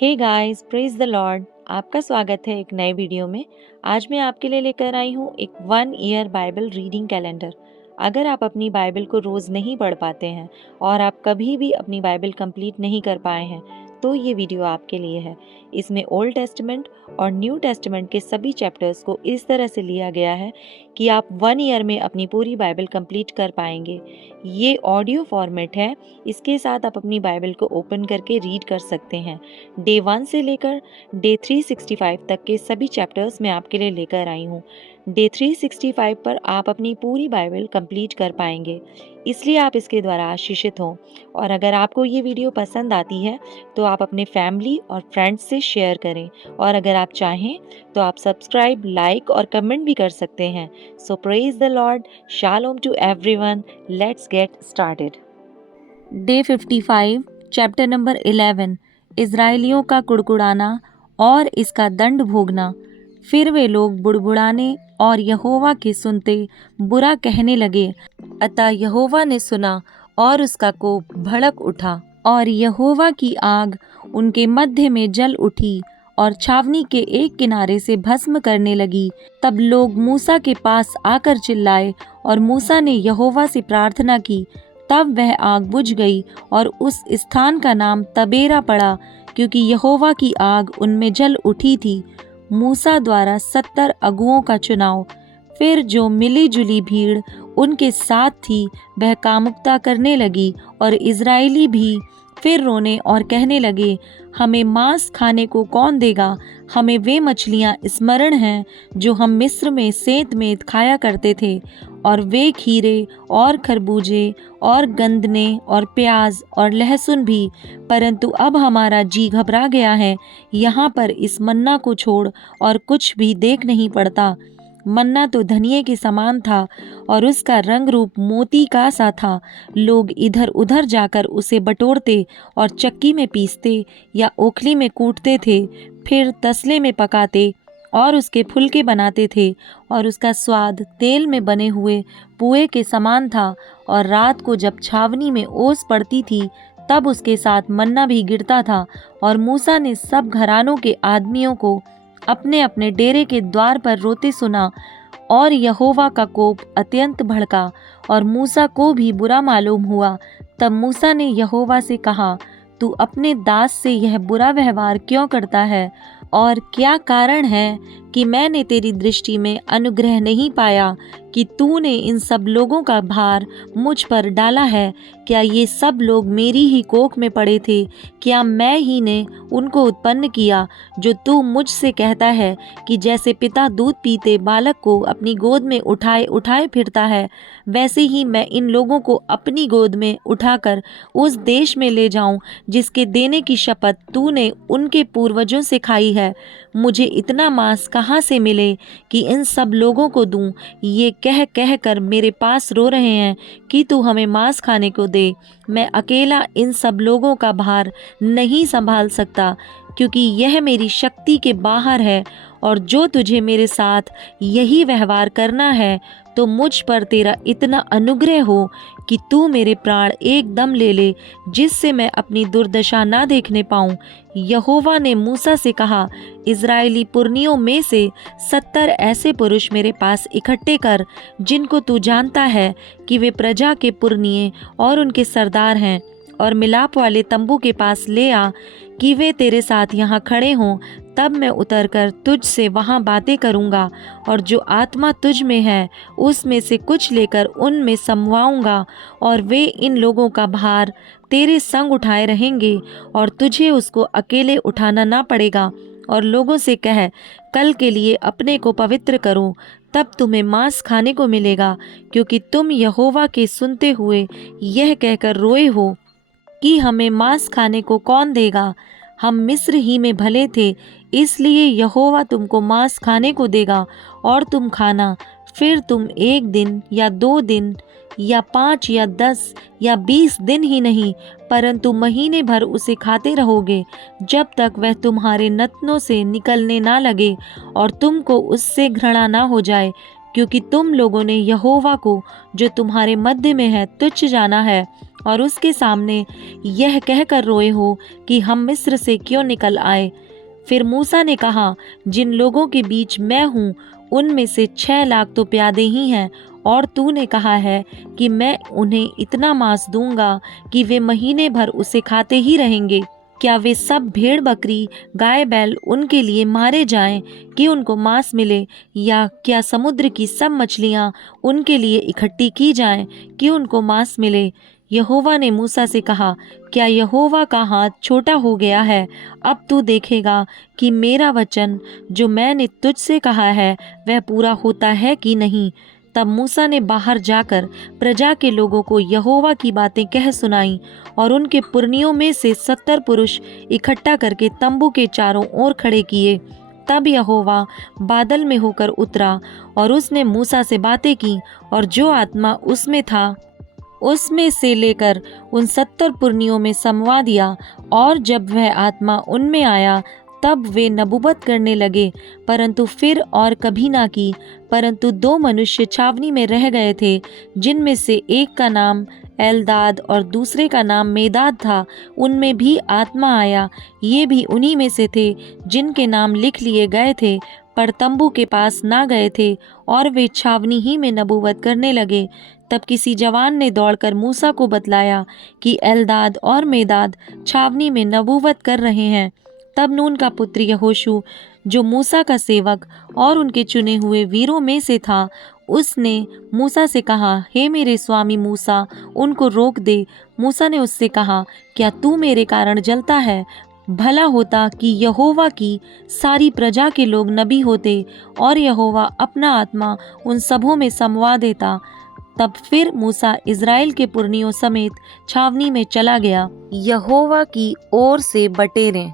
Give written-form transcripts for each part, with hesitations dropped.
Hey guys, praise the Lord. आपका स्वागत है एक नए वीडियो में। आज मैं आपके लिए लेकर आई हूँ एक 1 ईयर बाइबल रीडिंग कैलेंडर। अगर आप अपनी बाइबल को रोज़ नहीं पढ़ पाते हैं और आप कभी भी अपनी बाइबल कंप्लीट नहीं कर पाए हैं तो ये वीडियो आपके लिए है। इसमें ओल्ड टेस्टमेंट और न्यू टेस्टमेंट के सभी चैप्टर्स को इस तरह से लिया गया है कि आप 1 ईयर में अपनी पूरी बाइबल कंप्लीट कर पाएंगे। ये ऑडियो फॉर्मेट है, इसके साथ आप अपनी बाइबल को ओपन करके रीड कर सकते हैं। डे 1 से लेकर डे 365 तक के सभी चैप्टर्स मैं आपके लिए लेकर आई हूँ। डे 365 पर आप अपनी पूरी बाइबल कंप्लीट कर पाएंगे, इसलिए आप इसके द्वारा आशीषित हों। और अगर आपको ये वीडियो पसंद आती है तो आप अपने फैमिली और फ्रेंड्स से शेयर करें, और अगर आप चाहें तो आप सब्सक्राइब, लाइक और कमेंट भी कर सकते हैं। So praise the Lord, shalom to everyone. Let's get started. Day 55, chapter number 11, इज़राइलियों का कुड़कुड़ाना और इसका दंड भोगना। फिर वे लोग बुड़बुड़ाने और यहोवा के सुनते बुरा कहने लगे। अतः यहोवा ने सुना और उसका कोप भड़क उठा, और यहोवा की आग उनके मध्य में जल उठी और छावनी के एक किनारे से भस्म करने लगी। तब लोग मूसा के पास आकर चिल्लाए, और मूसा ने यहोवा से प्रार्थना की। तब वह आग बुझ गई और उस स्थान का नाम तबेरा पड़ा, क्योंकि यहोवा की आग उनमें जल उठी थी। मूसा द्वारा 70 अगुओं का चुनाव। फिर जो मिली जुली भीड़ उनके साथ थी वह कामुकता करने लगी, और इज़राइली भी फिर रोने और कहने लगे, हमें मांस खाने को कौन देगा? हमें वे मछलियाँ स्मरण हैं जो हम मिस्र में सेंत में खाया करते थे, और वे खीरे और खरबूजे और गंदने और प्याज और लहसुन भी। परंतु अब हमारा जी घबरा गया है, यहाँ पर इस मन्ना को छोड़ और कुछ भी देख नहीं पड़ता। मन्ना तो धनिये के समान था और उसका रंग रूप मोती का सा था। लोग इधर उधर जाकर उसे बटोरते और चक्की में पीसते या ओखली में कूटते थे, फिर तसले में पकाते और उसके फुलके बनाते थे, और उसका स्वाद तेल में बने हुए पुए के समान था। और रात को जब छावनी में ओस पड़ती थी तब उसके साथ मन्ना भी गिरता था। और मूसा ने सब घरानों के आदमियों को अपने अपने डेरे के द्वार पर रोते सुना, और यहोवा का कोप अत्यंत भड़का और मूसा को भी बुरा मालूम हुआ। तब मूसा ने यहोवा से कहा, तू अपने दास से यह बुरा व्यवहार क्यों करता है? और क्या कारण है कि मैंने तेरी दृष्टि में अनुग्रह नहीं पाया कि तूने इन सब लोगों का भार मुझ पर डाला है? क्या ये सब लोग मेरी ही कोख में पड़े थे? क्या मैं ही ने उनको उत्पन्न किया, जो तू मुझसे कहता है कि जैसे पिता दूध पीते बालक को अपनी गोद में उठाए उठाए फिरता है, वैसे ही मैं इन लोगों को अपनी गोद में उठाकर उस देश में ले जाऊं जिसके देने की शपथ तूने उनके पूर्वजों से खाई है। मुझे इतना मांस कहाँ से मिले कि इन सब लोगों को दूं? ये कह कह कर मेरे पास रो रहे हैं कि तू हमें मांस खाने को दे। मैं अकेला इन सब लोगों का भार नहीं संभाल सकता, क्योंकि यह मेरी शक्ति के बाहर है। और जो तुझे मेरे साथ यही व्यवहार करना है तो मुझ पर तेरा इतना अनुग्रह हो कि तू मेरे प्राण एकदम ले ले, जिससे मैं अपनी दुर्दशा ना देखने पाऊं। यहोवा ने मूसा से कहा, इज़राइली पुरनियों में से 70 ऐसे पुरुष मेरे पास इकट्ठे कर, जिनको तू जानता है कि वे प्रजा के पुरनिये और उनके सरदार हैं, और मिलाप वाले तंबू के पास ले आ कि वे तेरे साथ यहाँ खड़े हों। तब मैं उतरकर तुझ से वहाँ बातें करूँगा, और जो आत्मा तुझ में है उसमें से कुछ लेकर उनमें समवाऊँगा, और वे इन लोगों का भार तेरे संग उठाए रहेंगे, और तुझे उसको अकेले उठाना ना पड़ेगा। और लोगों से कह, कल के लिए अपने को पवित्र करो, तब तुम्हें मांस खाने को मिलेगा, क्योंकि तुम यहोवा के सुनते हुए यह कहकर रोए हो कि हमें मांस खाने को कौन देगा? हम मिस्र ही में भले थे, इसलिए यहोवा तुमको मांस खाने को देगा और तुम खाना। फिर तुम 1 दिन या 2 दिन या 5 या 10 या 20 दिन ही नहीं, परंतु महीने भर उसे खाते रहोगे, जब तक वह तुम्हारे नथनों से निकलने ना लगे और तुमको उससे घृणा ना हो जाए, क्योंकि तुम लोगों ने यहोवा को जो तुम्हारे मध्य में है तुच्छ जाना है। और उसके सामने यह कहकर रोए हो कि हम मिस्र से क्यों निकल आए। फिर मूसा ने कहा, जिन लोगों के बीच मैं हूँ उनमें से 6 लाख तो प्यादे ही हैं, और तूने कहा है कि मैं उन्हें इतना मांस दूंगा कि वे महीने भर उसे खाते ही रहेंगे। क्या वे सब भेड़ बकरी गाय बैल उनके लिए मारे जाएं कि उनको मांस मिले, या क्या समुद्र की सब मछलियां उनके लिए इकट्ठी की जाएं कि उनको मांस मिले। यहोवा ने मूसा से कहा, क्या यहोवा का हाथ छोटा हो गया है? अब तू देखेगा कि मेरा वचन जो मैंने तुझसे कहा है वह पूरा होता है कि नहीं। तब मूसा ने बाहर जाकर प्रजा के लोगों को यहोवा की बातें कह सुनाई, और उनके पुरनियों में से 70 पुरुष इकट्ठा करके तंबू के चारों ओर खड़े किए। तब यहोवा बादल में होकर उतरा, और उसने मूसा से बातें की, और जो आत्मा उसमें था उसमें से लेकर उन 70 पुरनियों में समवा दिया। और जब वह आत्मा उनमें आया तब वे नबूवत करने लगे, परंतु फिर और कभी ना की। परंतु 2 मनुष्य छावनी में रह गए थे, जिनमें से एक का नाम एल्दाद और दूसरे का नाम मेदाद था। उनमें भी आत्मा आया। ये भी उन्हीं में से थे जिनके नाम लिख लिए गए थे, पर तंबू के पास ना गए थे, और वे छावनी ही में नबूवत करने लगे। तब किसी जवान ने दौड़कर मूसा को बतलाया कि एल्दाद और मेदाद छावनी में नबूवत कर रहे हैं। तब नून का पुत्र यहोशू, जो मूसा का सेवक और उनके चुने हुए वीरों में से था, उसने मूसा से कहा, हे मेरे स्वामी मूसा, उनको रोक दे। मूसा ने उससे कहा, क्या तू मेरे कारण जलता है? भला होता कि यहोवा की सारी प्रजा के लोग नबी होते, और यहोवा अपना आत्मा उन सबों में समवा देता। तब फिर मूसा इज़राइल के पुरनियों समेत छावनी में चला गया। यहोवा की ओर से बटेरें।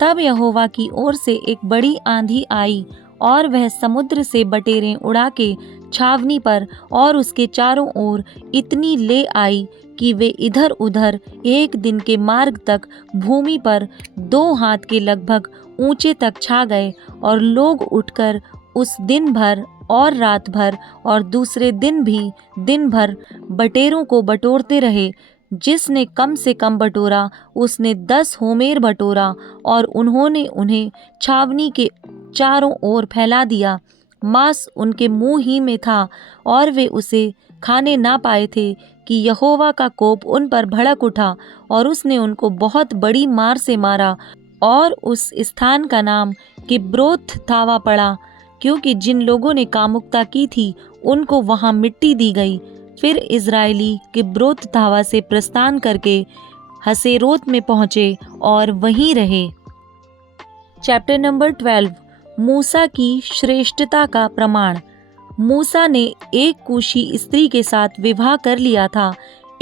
तब यहोवा की ओर से एक बड़ी आंधी आई, और वह समुद्र से बटेरें उड़ा के छावनी पर और उसके चारों ओर इतनी ले आई कि वे इधर उधर एक दिन के मार्ग तक भूमि पर 2 हाथ के लगभग ऊंचे तक छा गए। और लोग उठकर उस दिन भर और रात भर और दूसरे दिन भी दिन भर बटेरों को बटोरते रहे। जिसने कम से कम बटोरा उसने 10 होमेर बटोरा, और उन्होंने उन्हें छावनी के चारों ओर फैला दिया। मांस उनके मुंह ही में था, और वे उसे खाने ना पाए थे कि यहोवा का कोप उन पर भड़क उठा, और उसने उनको बहुत बड़ी मार से मारा। और उस स्थान का नाम किब्रोत थावा पड़ा, क्योंकि जिन लोगों ने कामुकता की थी उनको वहां मिट्टी दी गई। फिर इज़राइली किब्रोत थावा से प्रस्थान करके हसेरोत में पहुंचे और वहीं रहे। चैप्टर नंबर 12, मूसा की श्रेष्ठता का प्रमाण। मूसा ने एक कूशी स्त्री के साथ विवाह कर लिया था,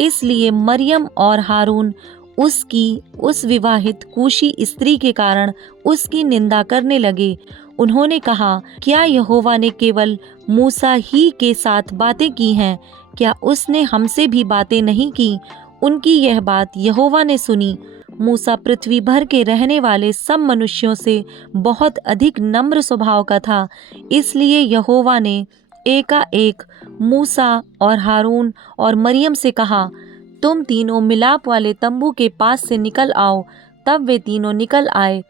इसलिए मरियम और हारून उसकी उस विवाहित कूशी स्त्री के कारण उसकी निंदा करने लगे। उन्होंने कहा, क्या यहोवा ने केवल मूसा ही के साथ बातें की हैं? क्या उसने हमसे भी बातें नहीं की? उनकी यह बात यहोवा ने सुनी। मूसा पृथ्वी भर के रहने वाले सब मनुष्यों से बहुत अधिक नम्र स्वभाव का था, इसलिए यहोवा ने एकाएक मूसा और हारून और मरियम से कहा, तुम तीनों मिलाप वाले तंबू के पास से निकल आओ। तब वे तीनों निकल आए।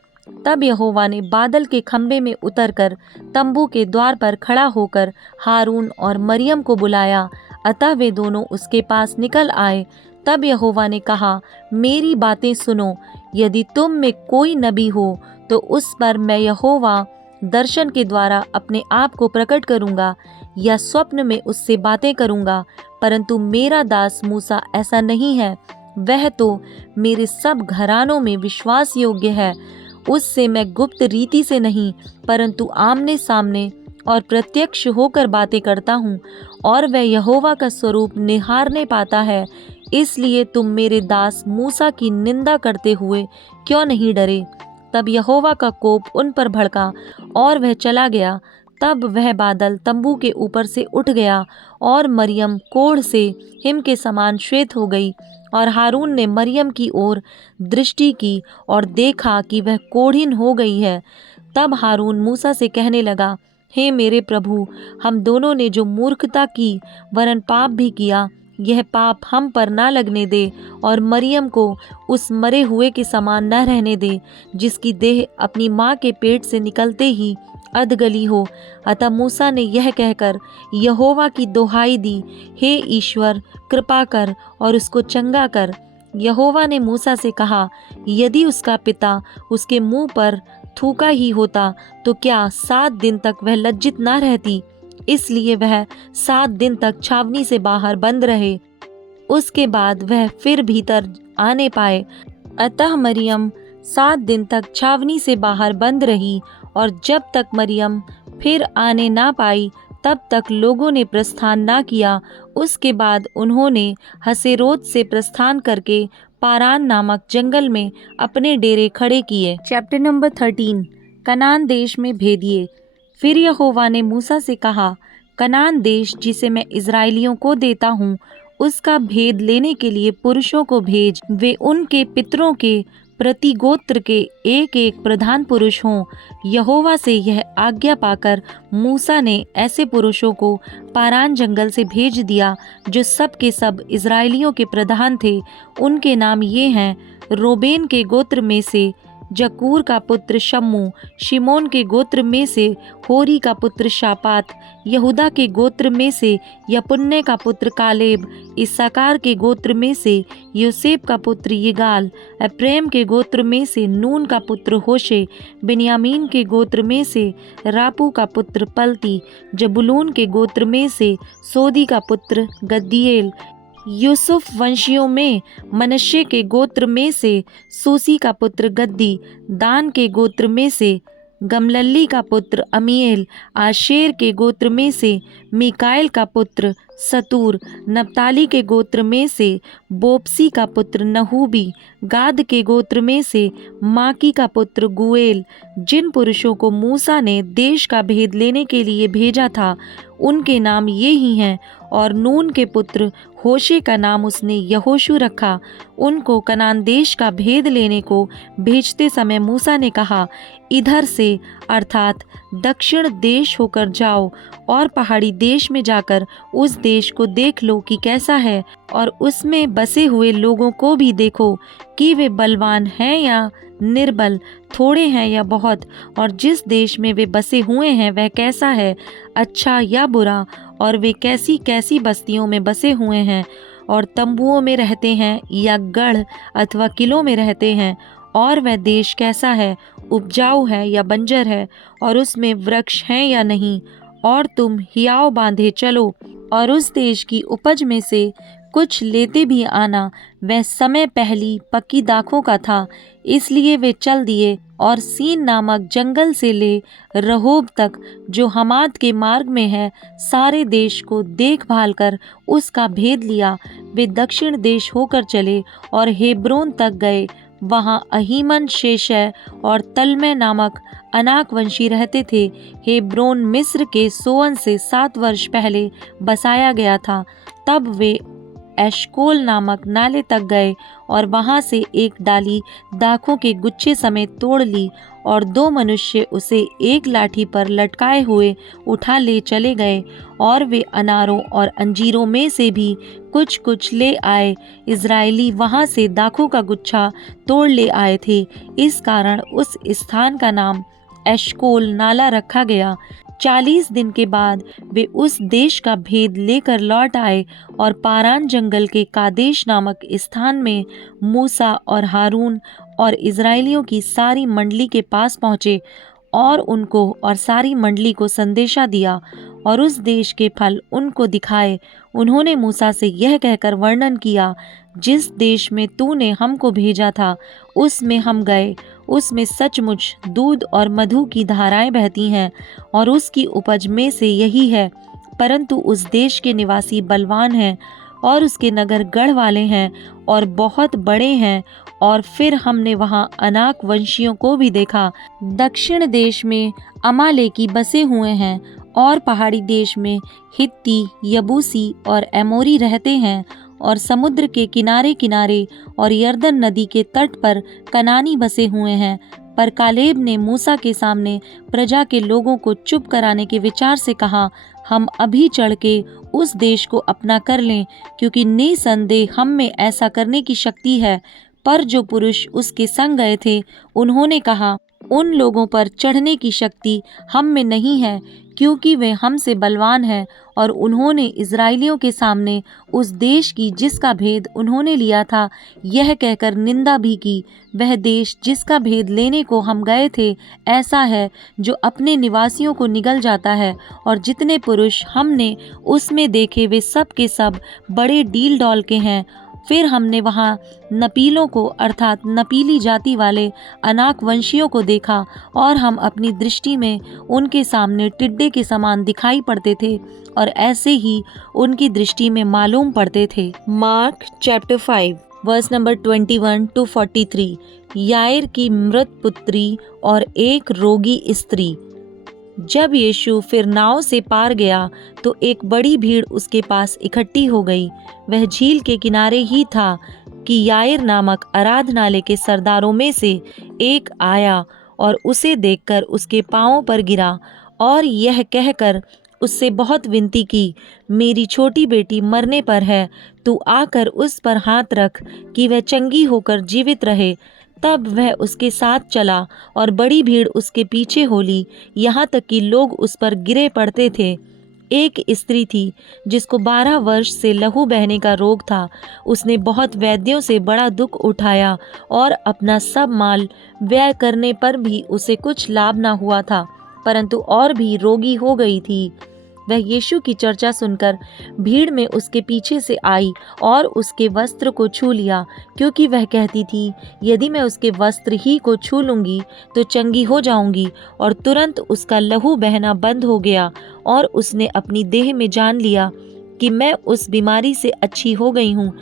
तब यहोवा ने बादल के खंभे में उतरकर तंबू के द्वार पर खड़ा होकर हारून और मरियम को बुलाया। अतः वे दोनों उसके पास निकल आए। तब यहोवा ने कहा, मेरी बातें सुनो। यदि तुम में कोई नबी हो तो उस पर मैं यहोवा दर्शन के द्वारा अपने आप को प्रकट करूंगा, या स्वप्न में उससे बातें करूंगा। परंतु मेरा दास मूसा ऐसा नहीं है। वह तो मेरे सब घरानों में विश्वास योग्य है। उससे मैं गुप्त रीति से नहीं, परंतु आमने सामने और प्रत्यक्ष होकर बातें करता हूँ, और वह यहोवा का स्वरूप निहारने पाता है। इसलिए तुम मेरे दास मूसा की निंदा करते हुए क्यों नहीं डरे? तब यहोवा का कोप उन पर भड़का और वह चला गया। तब वह बादल तंबू के ऊपर से उठ गया, और मरियम कोढ़ से हिम के समान श्वेत हो गई। और हारून ने मरियम की ओर दृष्टि की और देखा कि वह कोढ़िन हो गई है। तब हारून मूसा से कहने लगा, हे मेरे प्रभु, हम दोनों ने जो मूर्खता की वरन पाप भी किया, यह पाप हम पर ना लगने दे और मरियम को उस मरे हुए के समान न रहने दे जिसकी देह अपनी माँ के पेट से निकलते ही अधगली हो। अतः मूसा ने यह कहकर यहोवा की दोहाई दी, हे ईश्वर, कृपा कर और उसको चंगा कर। यहोवा ने मूसा से कहा, यदि उसका पिता उसके मुंह पर थूका ही होता तो क्या 7 दिन तक वह लज्जित ना रहती? इसलिए वह 7 दिन तक छावनी से बाहर बंद रहे, उसके बाद वह फिर भीतर आने पाए। अतः मरियम 7 दिन तक छावनी से बाहर बंद रही, और जब तक मरियम फिर आने ना पाई तब तक लोगों ने प्रस्थान ना किया। उसके बाद उन्होंने हसेरोत से प्रस्थान करके पारान नामक जंगल में अपने डेरे खड़े किए। चैप्टर नंबर 13, कनान देश में भेदिए। फिर यहोवा ने मूसा से कहा, कनान देश जिसे मैं इज़राइलियों को देता हूँ, उसका भेद लेने के लिए पुरुषों को भेज। वे उनके पितरों के प्रति गोत्र के एक एक प्रधान पुरुष हों। यहोवा से यह आज्ञा पाकर मूसा ने ऐसे पुरुषों को पारान जंगल से भेज दिया जो सब के सब इज़राइलियों के प्रधान थे। उनके नाम ये हैं, रोबेन के गोत्र में से जकूर का पुत्र शम्मू, शिमोन के गोत्र में से होरी का पुत्र शापात, यहूदा के गोत्र में से यपुन्ने का पुत्र कालेब, इस्साकार के गोत्र में से योसेफ का पुत्र यिगाल, एप्रैम के गोत्र में से नून का पुत्र होशे, बिन्यामीन के गोत्र में से रापू का पुत्र पलती, जबुलून के गोत्र में से सोदी का पुत्र गद्दिएल, यूसुफ वंशियों में मनश्शे के गोत्र में से सूसी का पुत्र गद्दी, दान के गोत्र में से गमलल्ली का पुत्र अमीएल, आशेर के गोत्र में से मीकाएल का पुत्र सतूर, नप्ताली के गोत्र में से बोपसी का पुत्र नहूबी, गाद के गोत्र में से माकी का पुत्र गुएल। जिन पुरुषों को मूसा ने देश का भेद लेने के लिए भेजा था उनके नाम ये ही हैं, और नून के पुत्र होशे का नाम उसने यहोशू रखा। उनको कनान देश का भेद लेने को भेजते समय मूसा ने कहा, इधर से अर्थात दक्षिण देश होकर जाओ और पहाड़ी देश में जाकर उस देश को देख लो कि कैसा है, और उसमें बसे हुए लोगों को भी देखो कि वे बलवान हैं या निर्बल, थोड़े हैं या बहुत, और जिस देश में वे बसे हुए हैं वह कैसा है, अच्छा या बुरा, और वे कैसी कैसी बस्तियों में बसे हुए हैं, और तंबुओं में रहते हैं या गढ़ अथवा किलों में रहते हैं, और वह देश कैसा है, उपजाऊ है या बंजर है, और उसमें वृक्ष हैं या नहीं। और तुम हियाव बांधे चलो और उस देश की उपज में से कुछ लेते भी आना। वह समय पहली पक्की दाखों का था, इसलिए वे चल दिए और सीन नामक जंगल से ले रहोब तक जो हमाद के मार्ग में है, सारे देश को देखभाल कर उसका भेद लिया। वे दक्षिण देश होकर चले और हेब्रोन तक गए। वहाँ अहीमन, शेशै और तलमै नामक अनाक वंशी रहते थे। हेब्रोन मिस्र के सोअन से 7 वर्ष पहले बसाया गया था। तब वे एशकोल नामक नाले तक गए और वहाँ से एक डाली दाखों के गुच्छे समेत तोड़ ली, और 2 मनुष्य उसे एक लाठी पर लटकाए हुए उठा ले चले गए, और वे अनारों और अंजीरों में से भी कुछ कुछ ले आए। इज़राइली वहाँ से दाखों का गुच्छा तोड़ ले आए थे, इस कारण उस स्थान का नाम एशकोल नाला रखा गया। 40 दिन के बाद वे उस देश का भेद लेकर लौट आए और पारान जंगल के कादेश नामक स्थान में मूसा और हारून और इज़राइलियों की सारी मंडली के पास पहुँचे, और उनको और सारी मंडली को संदेशा दिया और उस देश के फल उनको दिखाए। उन्होंने मूसा से यह कहकर वर्णन किया, जिस देश में तूने हमको भेजा था उसमें हम गए। उसमें सचमुच दूध और मधु की धाराएं बहती हैं, और उसकी उपज में से यही है। परंतु उस देश के निवासी बलवान हैं, और उसके नगर गढ़ वाले हैं और बहुत बड़े हैं। और फिर हमने वहाँ अनाक वंशियों को भी देखा। दक्षिण देश में अमालेकी बसे हुए हैं, और पहाड़ी देश में हित्ती, यबूसी और एमोरी रहते हैं, और समुद्र के किनारे किनारे और यरदन नदी के तट पर कनानी बसे हुए हैं। पर कालेब ने मूसा के सामने प्रजा के लोगों को चुप कराने के विचार से कहा, हम अभी चढ़ के उस देश को अपना कर लें, क्योंकि निसंदेह हम में ऐसा करने की शक्ति है। पर जो पुरुष उसके संग गए थे, उन्होंने कहा, उन लोगों पर चढ़ने की शक्ति हम में नहीं है, क्योंकि वे हमसे बलवान हैं। और उन्होंने इज़राइलियों के सामने उस देश की जिसका भेद उन्होंने लिया था, यह कहकर निंदा भी की, वह देश जिसका भेद लेने को हम गए थे ऐसा है जो अपने निवासियों को निगल जाता है। और जितने पुरुष हमने उसमें देखे वे सब के सब बड़े डील डॉल के हैं। फिर हमने वहाँ नपीलों को अर्थात नपीली जाति वाले अनाक वंशियों को देखा, और हम अपनी दृष्टि में उनके सामने टिड्डे के समान दिखाई पड़ते थे, और ऐसे ही उनकी दृष्टि में मालूम पड़ते थे। Mark chapter 5 verse number 21 to 43। यायर की मृत पुत्री और एक रोगी स्त्री। जब यीशु फिर नाव से पार गया तो एक बड़ी भीड़ उसके पास इकट्ठी हो गई। वह झील के किनारे ही था कि यायर नामक आराधनालय के सरदारों में से एक आया और उसे देखकर उसके पांवों पर गिरा और यह कहकर उससे बहुत विनती की, मेरी छोटी बेटी मरने पर है, तू आकर उस पर हाथ रख कि वह चंगी होकर जीवित रहे। तब वह उसके साथ चला और बड़ी भीड़ उसके पीछे हो ली, यहाँ तक कि लोग उस पर गिरे पड़ते थे। एक स्त्री थी जिसको 12 वर्ष से लहू बहने का रोग था। उसने बहुत वैद्यों से बड़ा दुख उठाया और अपना सब माल व्यय करने पर भी उसे कुछ लाभ ना हुआ था, परंतु और भी रोगी हो गई थी। वह यीशु की चर्चा सुनकर भीड़ में उसके पीछे से आई और उसके वस्त्र को छू लिया, क्योंकि वह कहती थी, यदि मैं उसके वस्त्र ही को छू लूंगी तो चंगी हो जाऊंगी। और तुरंत उसका लहू बहना बंद हो गया और उसने अपनी देह में जान लिया कि मैं उस बीमारी से अच्छी हो गई हूँ।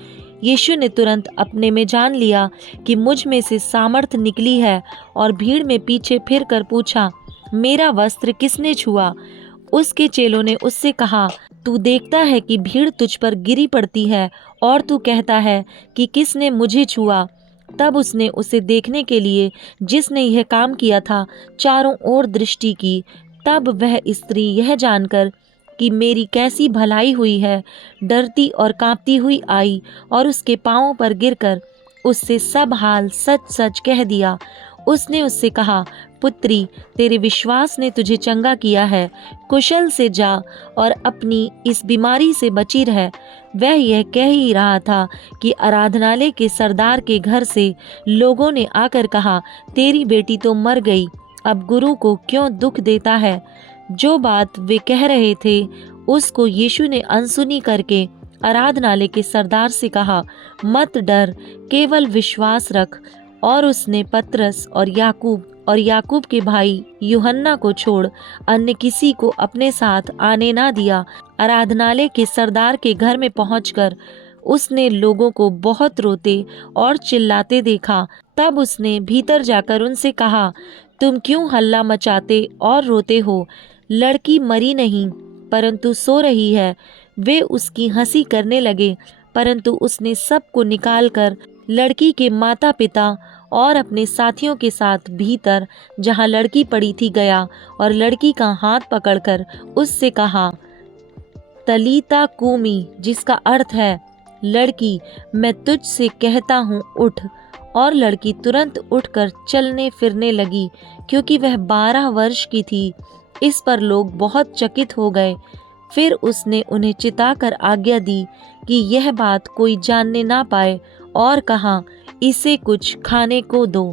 यीशु ने तुरंत अपने में जान लिया कि मुझ में से सामर्थ निकली है, और भीड़ में पीछे फिर कर पूछा, मेरा वस्त्र किसने छुआ? उसके चेलों ने उससे कहा, तू देखता है कि भीड़ तुझ पर गिरी पड़ती है और तू कहता है कि किसने मुझे छुआ? तब उसने उसे देखने के लिए जिसने यह काम किया था चारों ओर दृष्टि की। तब वह स्त्री यह जानकर कि मेरी कैसी भलाई हुई है, डरती और कांपती हुई आई और उसके पांवों पर गिरकर उससे सब हाल सच सच कह दिया। उसने उससे कहा, पुत्री, तेरे विश्वास ने तुझे चंगा किया है, कुशल से जा और अपनी इस बीमारी से बची रह। वह यह कह ही रहा था कि आराधनालय के सरदार के घर से लोगों ने आकर कहा, तेरी बेटी तो मर गई, अब गुरु को क्यों दुख देता है? जो बात वे कह रहे थे उसको यीशु ने अनसुनी करके आराधनालय के सरदार से कहा, मत डर, केवल विश्वास रख। और उसने पतरस और याकूब के भाई यूहन्ना को छोड़ अन्य किसी को अपने साथ आने ना दिया। आराधनालय के सरदार के घर में पहुंचकर उसने लोगों को बहुत रोते और चिल्लाते देखा। तब उसने भीतर जाकर उनसे कहा, तुम क्यों हल्ला मचाते और रोते हो? लड़की मरी नहीं, परंतु सो रही है। वे उसकी हंसी करने लगे, परंतु उसने सबको निकालकर लड़की के माता पिता और अपने साथियों के साथ भीतर जहाँ लड़की पड़ी थी गया और लड़की का हाथ पकड़कर उससे कहा, तलीता कूमी, जिसका अर्थ है, लड़की, मैं तुझसे कहता हूँ, उठ। और लड़की तुरंत उठकर चलने फिरने लगी, क्योंकि वह 12 वर्ष की थी। इस पर लोग बहुत चकित हो गए। फिर उसने उन्हें चिताकर आज्ञा दी कि यह बात कोई जानने ना पाए, और कहा, इसे कुछ खाने को दो।